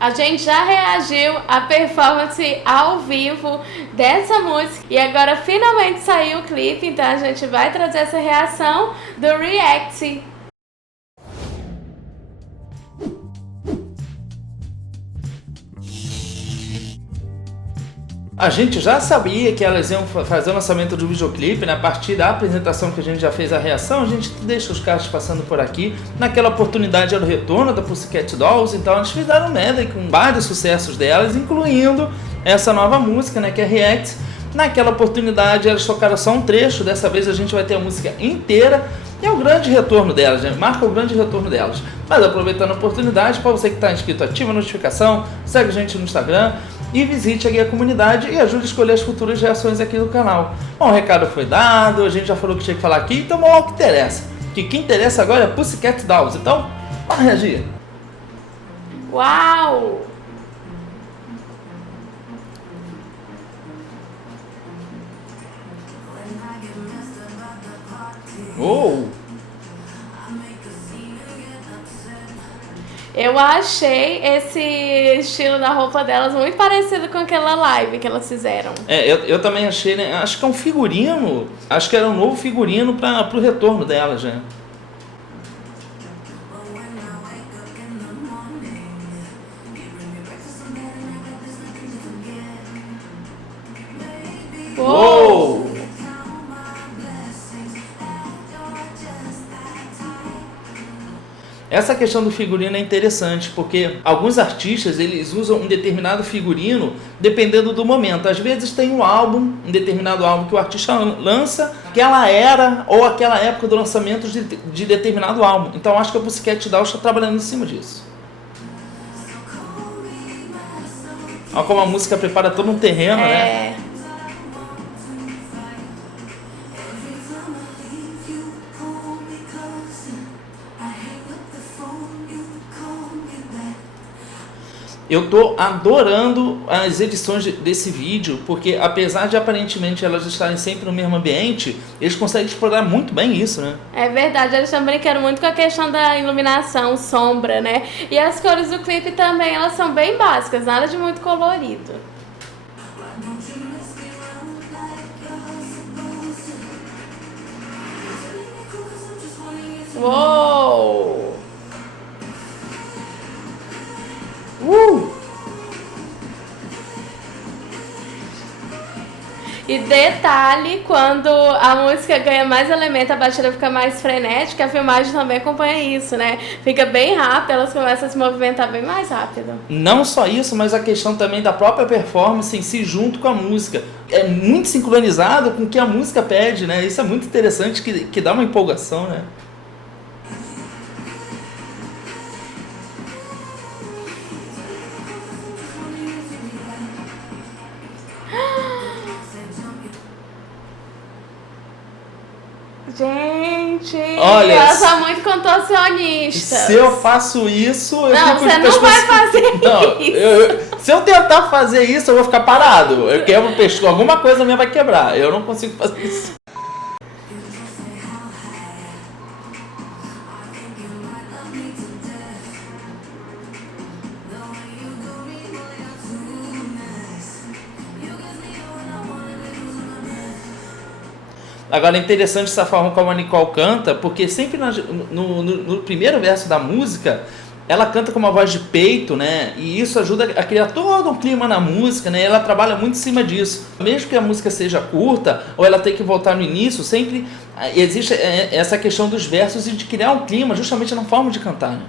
A gente já reagiu à performance ao vivo dessa música e agora finalmente saiu o clipe, então a gente vai trazer essa reação do React. A gente já sabia que elas iam fazer o lançamento do videoclipe, né? A partir da apresentação que a gente já fez a reação, a gente deixa os caras passando por aqui. Naquela oportunidade era o retorno da Pussycat Dolls, então eles fizeram um medley com vários sucessos delas, incluindo essa nova música, né? Que é React. Naquela oportunidade elas tocaram só um trecho, dessa vez a gente vai ter a música inteira. E é o grande retorno delas, né? Marca o grande retorno delas. Mas aproveitando a oportunidade, para você que está inscrito, ativa a notificação, segue a gente no Instagram e visite aqui a comunidade e ajude a escolher as futuras reações aqui do canal. Bom, o recado foi dado, a gente já falou que tinha que falar aqui, então vamos ao que interessa. Que quem interessa agora é Pussycat Dolls, então bora reagir. Uau! Oh! Eu achei esse estilo da roupa delas muito parecido com aquela live que elas fizeram. Eu também achei, né? Acho que é um figurino, acho que era um novo figurino para o retorno delas, né? Uou! Essa questão do figurino é interessante, porque alguns artistas eles usam um determinado figurino dependendo do momento. Às vezes tem um determinado álbum que o artista lança, aquela era ou aquela época do lançamento de determinado álbum. Então acho que a Pussycat Dolls está trabalhando em cima disso. Olha como a música prepara todo um terreno, né? Eu tô adorando as edições desse vídeo, porque apesar de aparentemente elas estarem sempre no mesmo ambiente, eles conseguem explorar muito bem isso, né? É verdade, eles estão brincando muito com a questão da iluminação, sombra, né? E as cores do clipe também, elas são bem básicas, nada de muito colorido. Uou! E detalhe, quando a música ganha mais elemento, a batida fica mais frenética, a filmagem também acompanha isso, né? Fica bem rápido, elas começam a se movimentar bem mais rápido. Não só isso, mas a questão também da própria performance em si junto com a música. É muito sincronizado com o que a música pede, né? Isso é muito interessante, que dá uma empolgação, né? Gente, olha, elas são muito contorcionistas. Se eu faço isso, eu não, fico você não vai fazer isso. Se eu tentar fazer isso, eu vou ficar parado. Eu quebro o pescoço, alguma coisa minha vai quebrar. Eu não consigo fazer isso. Agora é interessante essa forma como a Nicole canta, porque sempre no primeiro verso da música, ela canta com uma voz de peito, né? E isso ajuda a criar todo um clima na música, né? Ela trabalha muito em cima disso. Mesmo que a música seja curta, ou ela tenha que voltar no início, sempre existe essa questão dos versos e de criar um clima justamente na forma de cantar, né?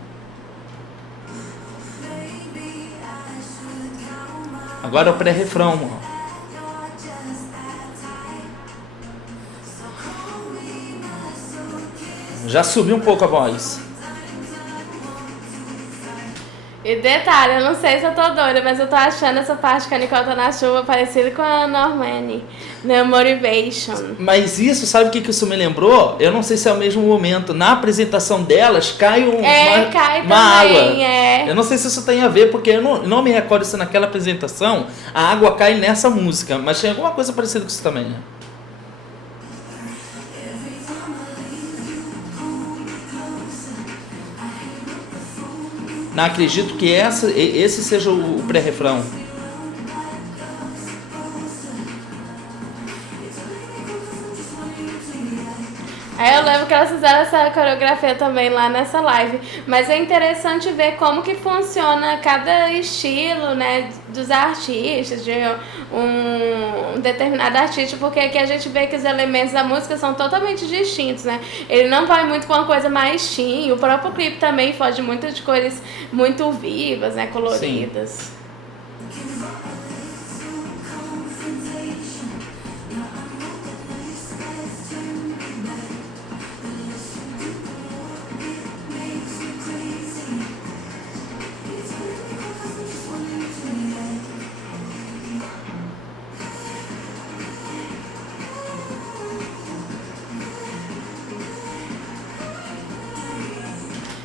Agora é o pré-refrão, ó. Já subiu um pouco a voz. E detalhe, eu não sei se eu tô doida, mas eu tô achando essa parte que a Nicole tá na chuva parecida com a Normani, no Motivation. Mas isso, sabe o que isso me lembrou? Eu não sei se é o mesmo momento. Na apresentação delas, cai cai uma também, água. Eu não sei se isso tem a ver, porque eu não me recordo se naquela apresentação a água cai nessa música. Mas tem alguma coisa parecida com isso também, né? Acredito que esse seja o pré-refrão. Aí eu lembro que elas fizeram essa coreografia também lá nessa live. Mas é interessante ver como que funciona cada estilo, né, dos artistas, de um determinado artista, porque aqui a gente vê que os elementos da música são totalmente distintos, né? Ele não vai muito com uma coisa mais teen, o próprio clipe também foge muito de cores muito vivas, né, coloridas. Sim.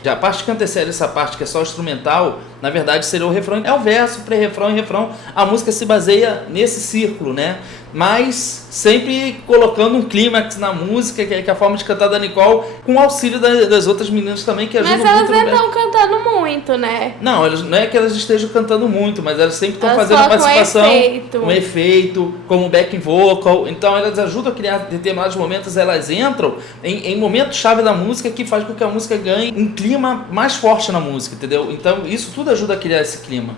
A parte que antecede essa parte, que é só instrumental, na verdade seria o refrão. É o verso, pré-refrão e refrão. A música se baseia nesse círculo, né? Mas sempre colocando um clímax na música, que é a forma de cantar da Nicole, com o auxílio das outras meninas também, que ajudam muito. Mas elas não estão cantando muito, né? Não, não é que elas estejam cantando muito, mas elas sempre estão fazendo a participação, um efeito, como backing vocal. Então elas ajudam a criar determinados momentos, elas entram em momentos-chave da música que faz com que a música ganhe um clima mais forte na música, entendeu? Então isso tudo ajuda a criar esse clima.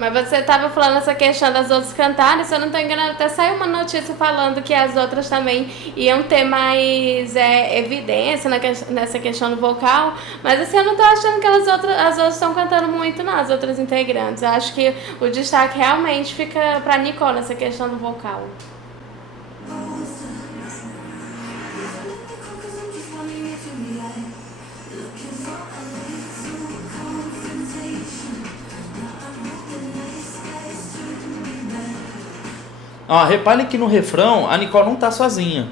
Mas você estava falando essa questão das outras cantarem, se eu não estou enganando, até saiu uma notícia falando que as outras também iam ter mais evidência nessa questão do vocal, mas assim, eu não estou achando que as outras estão cantando muito não, as outras integrantes. Eu acho que o destaque realmente fica para Nicole nessa questão do vocal. Reparem que no refrão a Nicole não está sozinha.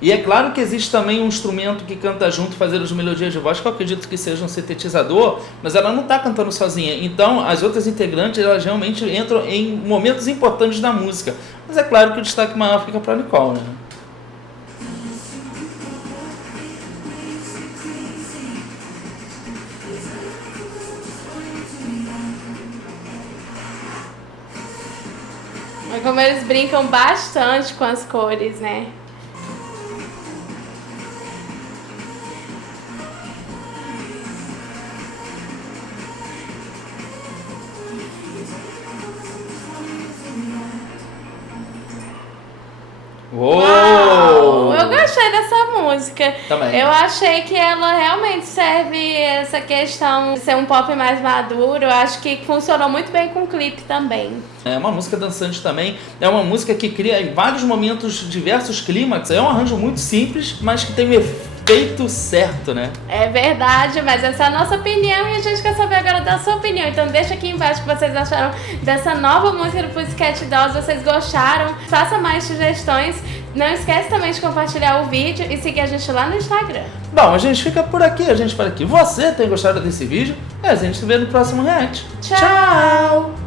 E é claro que existe também um instrumento que canta junto, fazendo as melodias de voz, que eu acredito que seja um sintetizador, mas ela não está cantando sozinha. Então as outras integrantes, elas realmente entram em momentos importantes da música. Mas é claro que o destaque maior fica para a Nicole, né? Mas como eles brincam bastante com as cores, né? Uou! Eu gostei dessa música. Também. Eu achei que ela realmente serve essa questão de ser um pop mais maduro. Eu acho que funcionou muito bem com o clipe também. É uma música dançante também. É uma música que cria em vários momentos diversos clímax. É um arranjo muito simples, mas que tem um efeito certo, né? É verdade, mas essa é a nossa opinião e a gente quer saber agora da sua opinião. Então deixa aqui embaixo o que vocês acharam dessa nova música do Pussycat Dolls. Vocês gostaram? Faça mais sugestões. Não esquece também de compartilhar o vídeo e seguir a gente lá no Instagram. Bom, a gente fica por aqui, a gente para aqui. Você tem gostado desse vídeo? E a gente se vê no próximo react. Tchau!